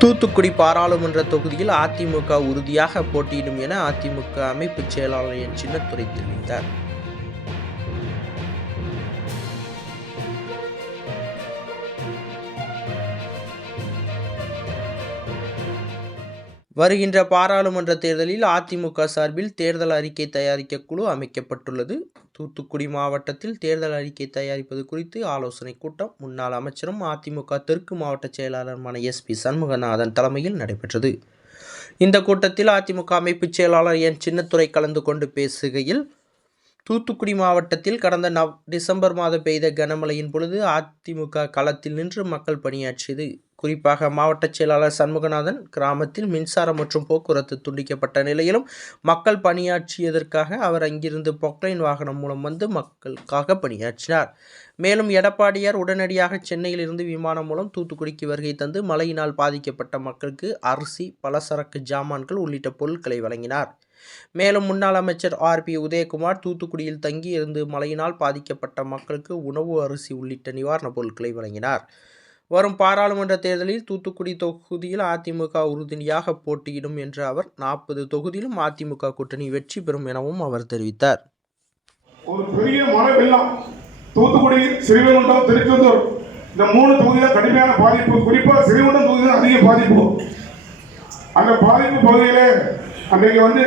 தூத்துக்குடி பாராளுமன்ற தொகுதியில் அதிமுக உறுதியாக போட்டியிடும் என அதிமுக அமைப்பு செயலாளர் என் சின்னத்துறை தெரிவித்தார். வருகின்ற பாராளுமன்ற தேர்தலில் அதிமுக சார்பில் தேர்தல் அறிக்கை தயாரிக்க குழு அமைக்கப்பட்டுள்ளது. தூத்துக்குடி மாவட்டத்தில் தேர்தல் அறிக்கை தயாரிப்பது குறித்து ஆலோசனை கூட்டம் முன்னாள் அமைச்சரும் அதிமுக தெற்கு மாவட்ட செயலாளருமான எஸ்பி சண்முகநாதன் தலைமையில் நடைபெற்றது. இந்த கூட்டத்தில் அதிமுக அமைப்புச் செயலாளர் என். சின்னத்துறை கலந்து கொண்டு பேசுகையில் தூத்துக்குடி மாவட்டத்தில் கடந்த நவ் டிசம்பர் மாதம் பெய்த கனமழையின் பொழுது அதிமுக களத்தில் நின்று மக்கள் பணியாற்றியது. குறிப்பாக மாவட்ட செயலாளர் சண்முகநாதன் கிராமத்தில் மின்சாரம் மற்றும் போக்குவரத்து துண்டிக்கப்பட்ட நிலையிலும் மக்கள் பணியாற்றியதற்காக அவர் அங்கிருந்து பொக்லைன் வாகனம் மூலம் வந்து மக்களுக்காக பணியாற்றினார். மேலும் எடப்பாடியார் உடனடியாக சென்னையிலிருந்து விமானம் மூலம் தூத்துக்குடிக்கு வருகை தந்து மழையினால் பாதிக்கப்பட்ட மக்களுக்கு அரிசி பலசரக்கு ஜாமான்கள் உள்ளிட்ட பொருட்களை வழங்கினார். மேலும் முன்னாள் அமைச்சர் ஆர் பி உதயகுமார் தூத்துக்குடியில் தங்கி இருந்து மழையினால் பாதிக்கப்பட்ட மக்களுக்கு உணவு அரிசி உள்ளிட்ட நிவாரணப் பொருட்களை வழங்கினார். வரும் பாராளுமன்ற தேர்தலில் தூத்துக்குடி தொகுதியில் அதிமுக உறுதுணையாக போட்டியிடும் என்ற அவர் நாற்பது தொகுதியிலும் அதிமுக கூட்டணி வெற்றி பெறும் எனவும் அவர் தெரிவித்தார். ஒரு பெரிய மழை வெள்ளம் தூத்துக்குடி ஸ்ரீவைகுண்டம் திருச்செந்தூர் இந்த மூணு தொகுதியில் கடுமையான பாதிப்பு. குறிப்பாக ஸ்ரீவைகுண்டம் தொகுதியில் அதிக பாதிப்பு. அந்த பாதிப்பு பகுதியில அன்றைக்கு வந்து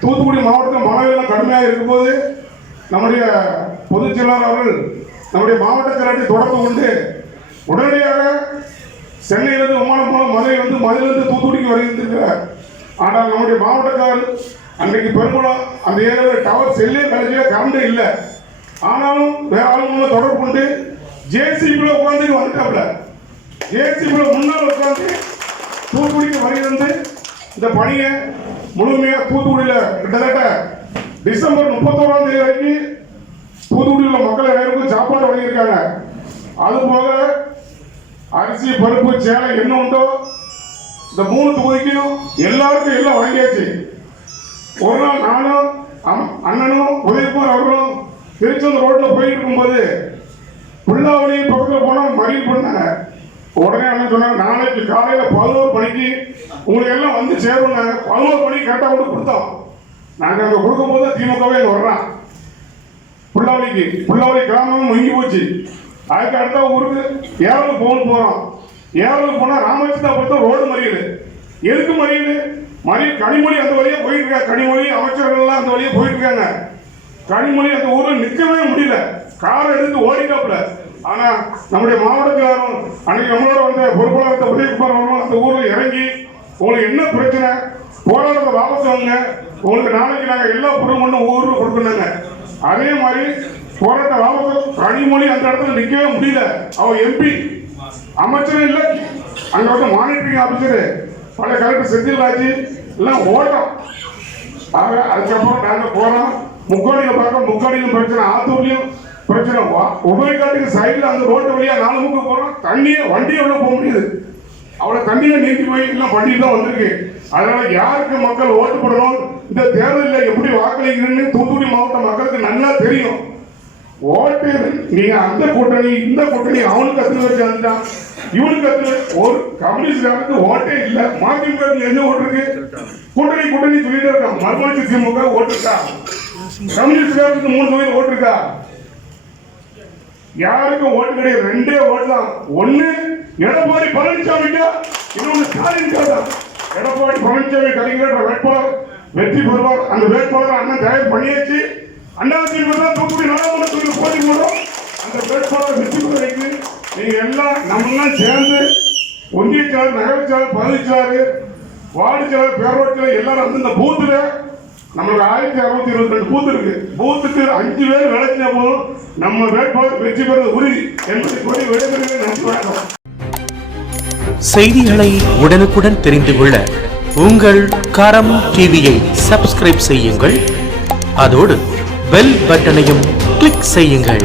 தூத்துக்குடி மாவட்டத்தில் மழை கடுமையாக இருக்கும்போது நம்முடைய பொதுச் செயலாளர் அவர்கள் நம்முடைய மாவட்ட செயலாட்டி தொடர்பு கொண்டு உடனடியாக சென்னையிலிருந்து விமானம் மூலம் மதுரை வந்து மதுரையிலிருந்து தூத்துக்குடிக்கு வருகின்றிருக்கிறார் ஆனால் நம்முடைய மாவட்டக்காரர் அன்றைக்கு பெருங்குளம் அந்த ஏரியாவில் டவர் செல்லே கிடைச்சல கரண்ட் இல்லை. ஆனாலும் வேற ஆளுங்களை தொடர்பு கொண்டு ஜேசிபியில் உட்காந்து வந்துட்டாப்ல ஜேசிபியில் முன்னால் உட்காந்து தூத்துக்குடிக்கு வருகிறது இந்த பணியை முழுமையாக தூத்துக்குடியில் கிட்டத்தட்ட டிசம்பர் முப்பத்தோராம் தேதி வரைக்கும் தூத்துக்குடியில் மக்கள் அனைவருக்கும் சாப்பாடு வழங்கியிருக்காங்க. அது போக அரிசி பருப்பு சேலை என்ன உண்டோ இந்த மூணு தொகுதிக்கும் எல்லாருக்கும் எல்லாம் வழங்கியாச்சு. ஒரு நாள் நானும் அண்ணனும் உதயகுமார் அவர்களும் திருச்செந்தூர் ரோட்டில் போயிட்டு இருக்கும்போது புல்லாவளி பக்கத்தில் போனால் மறியல் பண்ணாங்க. உடனே என்ன சொன்னாங்க நாளைக்கு காலையில பதினோரு மணிக்கு உங்களுக்கு எல்லாம் வந்து சேருங்க பதினோரு மணிக்கு கரெக்டாக கூட கொடுத்தோம். நாங்கள் அங்கே கொடுக்கும்போது திமுகவே வர்றோம் வர்றான் புல்லாவளிக்கு புல்லாவளி கிராமமும் முங்கி போச்சு. அதுக்கு அடுத்த ஊருக்கு ஏரலுக்கு போகணும் போகிறோம் ஏரலுக்கு போனால் பொறுத்த ரோடு மறியல். எதுக்கு மறியல்? மறியல் கனிமொழி அந்த வழியா போயிட்டு இருக்காங்க கனிமொழி அமைச்சர்கள்லாம் அந்த வழியா போயிட்டு இருக்காங்க கனிமொழி அந்த ஊர்ல நிற்கவே முடியல. காரை எடுத்து ஓடிட்டாப்புல. ஆனா நம்முடைய மாவட்டக்காரரும் அன்னைக்கு நம்மளோட வந்த பொறுப்பாளர் உதயகுமார் அவர்களும் அந்த ஊர்ல இறங்கி உங்களுக்கு என்ன பிரச்சனை? போராட்டத்தை வாபஸ் வாங்க. உங்களுக்கு நாளைக்கு நாங்க எல்லா பொருளும் கொண்டு ஊருக்கு கொடுக்கணுங்க அதே மாதிரி போராட்ட வாபஸ் கனிமொழி அந்த இடத்துல நிக்கவே முடியல. அவன் எம்பி அமைச்சரும் இல்ல. அங்க வந்து மானிட்டரிங் ஆபீசர் பல கலெக்டர் செந்தில் ராஜ் எல்லாம் ஓட்டம். ஆக அதுக்கப்புறம் நாங்க போறோம். முக்கோடியில பார்க்க முக்கோடியிலும் பிரச்சனை ஆத்தூர்லயும் பிரச்சனை. வா- சைடில் அந்த ரோட்டு வழியாக நாலு மூக்கு போகிறோம் தண்ணியே வண்டியை உள்ள போக முடியுது. அவ்வளோ தண்ணியை நீக்கி போய் எல்லாம் வண்டி தான் வந்திருக்கு. அதனால யாருக்கு மக்கள் ஓட்டு போடணும்? இந்த தேர்தலில் எப்படி வாக்களிக்கணும்னு தூத்துக்குடி மாவட்ட மக்களுக்கு நல்லா தெரியும். ஓட்டு நீங்க அந்த கூட்டணி இந்த கூட்டணி அவனுக்கு கத்து வச்சு வந்துட்டான் இவனுக்கு கத்து ஒரு கம்யூனிஸ்டாருக்கு ஓட்டே இல்ல. மதிமுக என்ன ஓட்டு இருக்கு? கூட்டணி கூட்டணி சொல்லிட்டு இருக்கான். மறுமலர்ச்சி திமுக ஓட்டு இருக்கா? கம்யூனிஸ்டாருக்கு மூணு தொகுதி ஓட்டு இருக்கா? யாருக்கும் ஓட்டு கிடையாது. ரெண்டே ஓட்டு தான். ஒண்ணு எடப்பாடி பழனிசாமிக்கா இன்னொன்னு ஸ்டாலின் தான். எடப்பாடி பழனிசாமி கலைஞர் வேட்பாளர் வெற்றி பெறுவார். அந்த வேட்பாளர் அண்ணன் தயார் பண்ணியாச்சு. அண்ணா திமுக தான் தூத்துக்குடி நாடாளுமன்றத்தில் போட்டி போடுறோம். அந்த வேட்பாளர் வெற்றி பெறுவதற்கு நீங்க எல்லாம் நம்மெல்லாம் சேர்ந்து ஒன்றிய செயலர் நகர செயலர் பகுதி செயலர் வார்டு செயலர் செயலர் எல்லாரும் வந்து இந்த பூத்துல நம்மளுக்கு ஆயிரத்தி அறுநூத்தி இருபத்தி ரெண்டு பூத்து இருக்கு. பூத்துக்கு அஞ்சு பேர் விளைச்சின போதும் நம்ம வேட்பாளர் வெற்றி பெறுவது உறுதி என்பதை கூறி விடைபெறுகிறேன். நன்றி வணக்கம். செய்திகளை உடனுக்குடன் தெரிந்து கொள்ள உங்கள் கரம் டிவியை சப்ஸ்கிரைப் செய்யுங்கள். அதோடு பெல் பட்டனையும் கிளிக் செய்யுங்கள்.